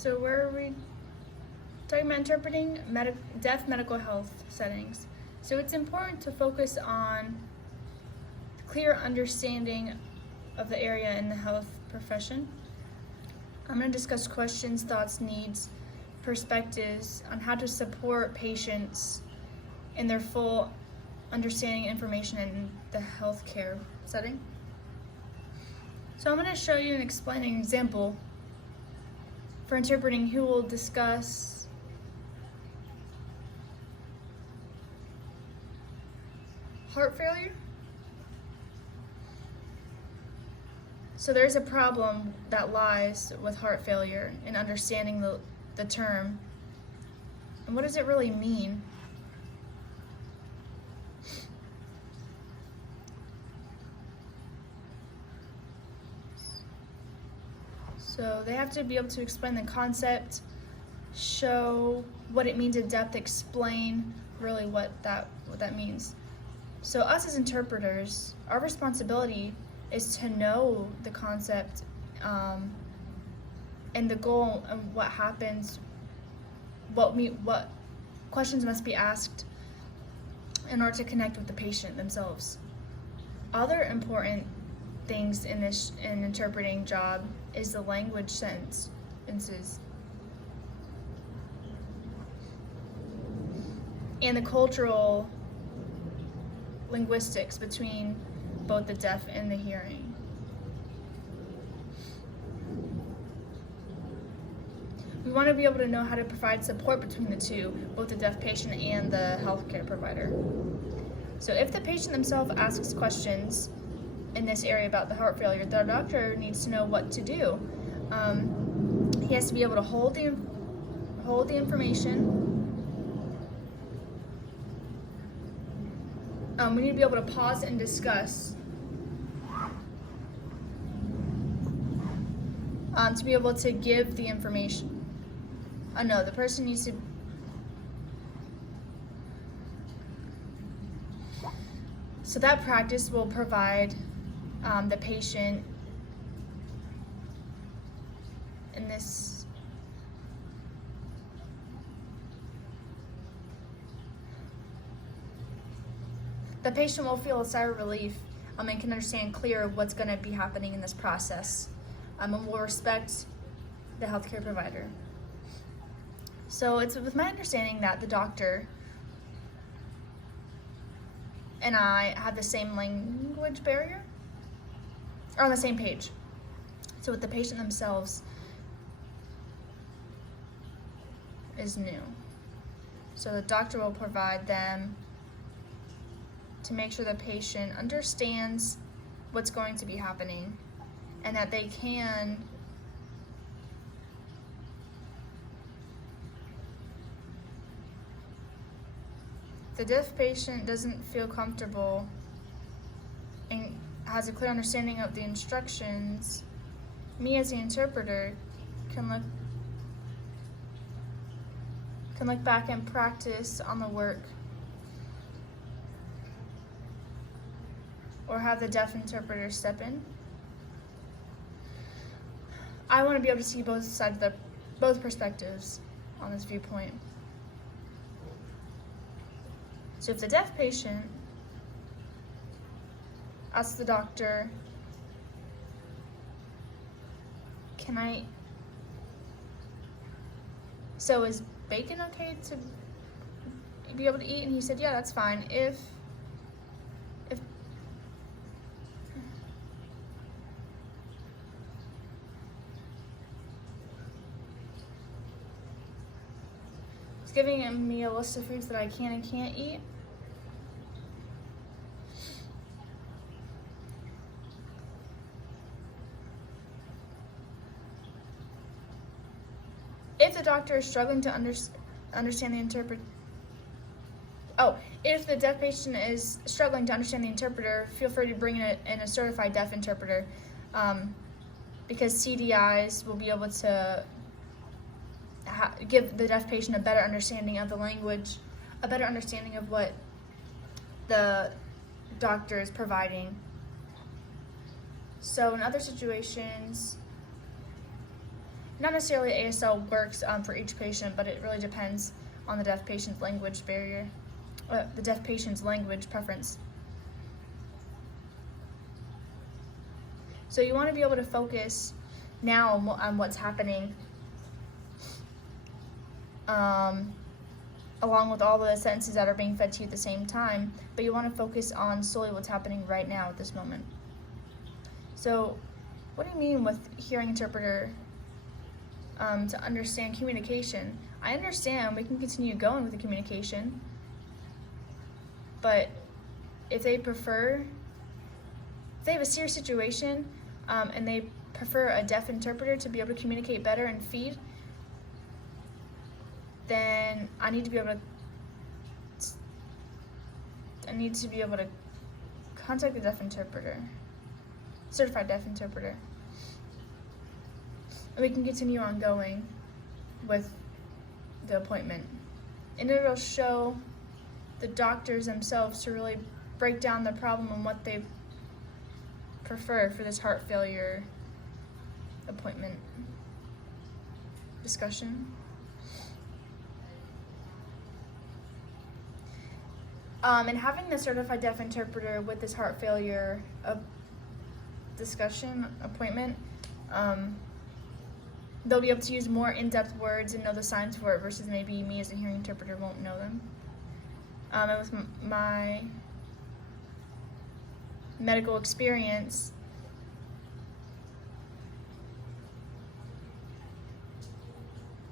So where are we talking about interpreting deaf medical health settings? So it's important to focus on clear understanding of the area in the health profession. I'm going to discuss questions, thoughts, needs, perspectives on how to support patients in their full understanding information in the healthcare setting. So I'm going to show you and explain an example for interpreting who will discuss heart failure. So there's a problem that lies with heart failure in understanding the term. And what does it really mean? So they have to be able to explain the concept, show what it means in depth, explain really what that means. So us as interpreters, our responsibility is to know the concept and the goal and what happens, what questions must be asked in order to connect with the patient themselves. Other important things in an interpreting job is the language sentences and the cultural linguistics between both the deaf and the hearing. We want to be able to know how to provide support between the two, both the deaf patient and the healthcare provider. So if the patient themselves asks questions in this area about the heart failure, the doctor needs to know what to do. He has to be able to hold the information. We need to be able to pause and discuss to be able to give the information. No, the person needs to. So that practice will provide the patient in this the patient will feel a sigh of relief and can understand clear what's going to be happening in this process, and will respect the healthcare provider. So it's with my understanding that the doctor and I have the same language barrier, or on the same page. So with the patient themselves is new. So the doctor will provide them to make sure the patient understands what's going to be happening and that they can the deaf patient doesn't feel comfortable and has a clear understanding of the instructions, me as the interpreter can look back and practice on the work, or have the deaf interpreter step in. I want to be able to see both sides of both perspectives on this viewpoint. So if the deaf patient asks the doctor, so is bacon okay to be able to eat? And he said, yeah, that's fine. If it's giving me a list of foods that I can and can't eat. If the doctor is struggling to understand the if the deaf patient is struggling to understand the interpreter, feel free to bring in a certified deaf interpreter, because CDIs will be able to give the deaf patient a better understanding of the language, a better understanding of what the doctor is providing. So in other situations, not necessarily ASL works for each patient, but it really depends on the deaf patient's language barrier, the deaf patient's language preference. So you want to be able to focus now on what's happening, along with all the sentences that are being fed to you at the same time, but you want to focus on solely what's happening right now at this moment. So what do you mean with hearing interpreter to understand communication? I understand we can continue going with the communication, but if they have a serious situation and they prefer a deaf interpreter to be able to communicate better and feed, then I need to be able to contact the deaf interpreter, certified deaf interpreter, and we can continue on going with the appointment. And it'll show the doctors themselves to really break down the problem and what they prefer for this heart failure appointment discussion. And having the certified deaf interpreter with this heart failure discussion appointment, they'll be able to use more in-depth words and know the signs for it versus maybe me as a hearing interpreter won't know them. And with my medical experience,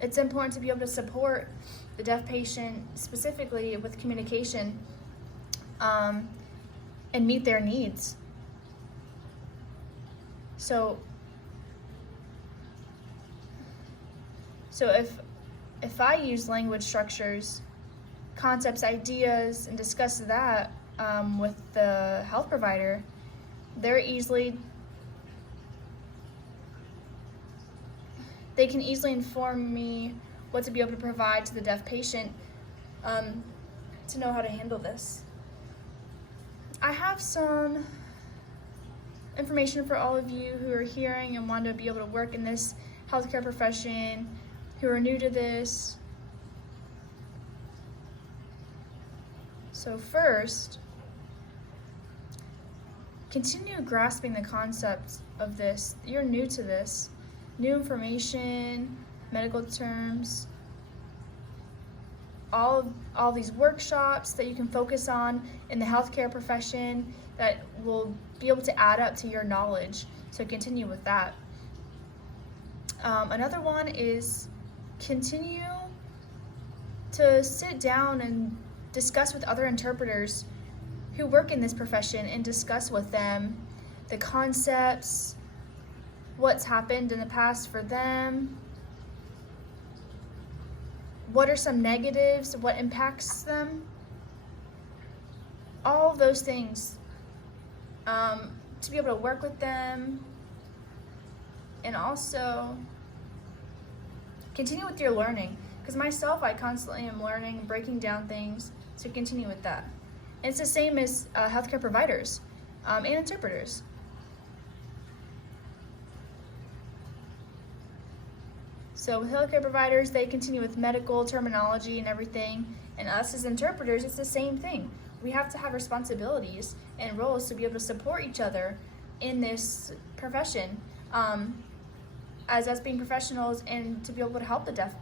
it's important to be able to support the deaf patient specifically with communication and meet their needs. So if I use language structures, concepts, ideas, and discuss that with the health provider, they can easily inform me what to be able to provide to the deaf patient to know how to handle this. I have some information for all of you who are hearing and want to be able to work in this healthcare profession, who are new to this. So first, continue grasping the concepts of this. You're new to this. New information, medical terms, all these workshops that you can focus on in the healthcare profession that will be able to add up to your knowledge. So continue with that. Another one is continue to sit down and discuss with other interpreters who work in this profession and discuss with them the concepts, what's happened in the past for them, what are some negatives, what impacts them, all of those things, to be able to work with them, and also continue with your learning. Because myself, I constantly am learning, breaking down things, so continue with that. And it's the same as healthcare providers and interpreters. So with healthcare providers, they continue with medical terminology and everything, and us as interpreters, it's the same thing. We have to have responsibilities and roles to be able to support each other in this profession, as us being professionals, and to be able to help the deaf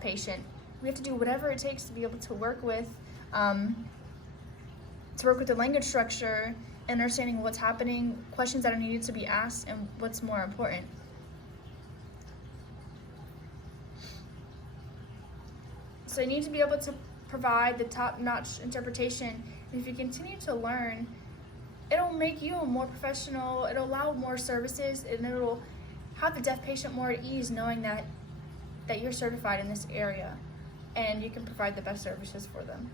patient. We have to do whatever it takes to be able to work with the language structure, and understanding what's happening, questions that are needed to be asked, and what's more important. So you need to be able to provide the top-notch interpretation. And if you continue to learn, it'll make you more professional, it'll allow more services, and it'll have the deaf patient more at ease knowing that you're certified in this area and you can provide the best services for them.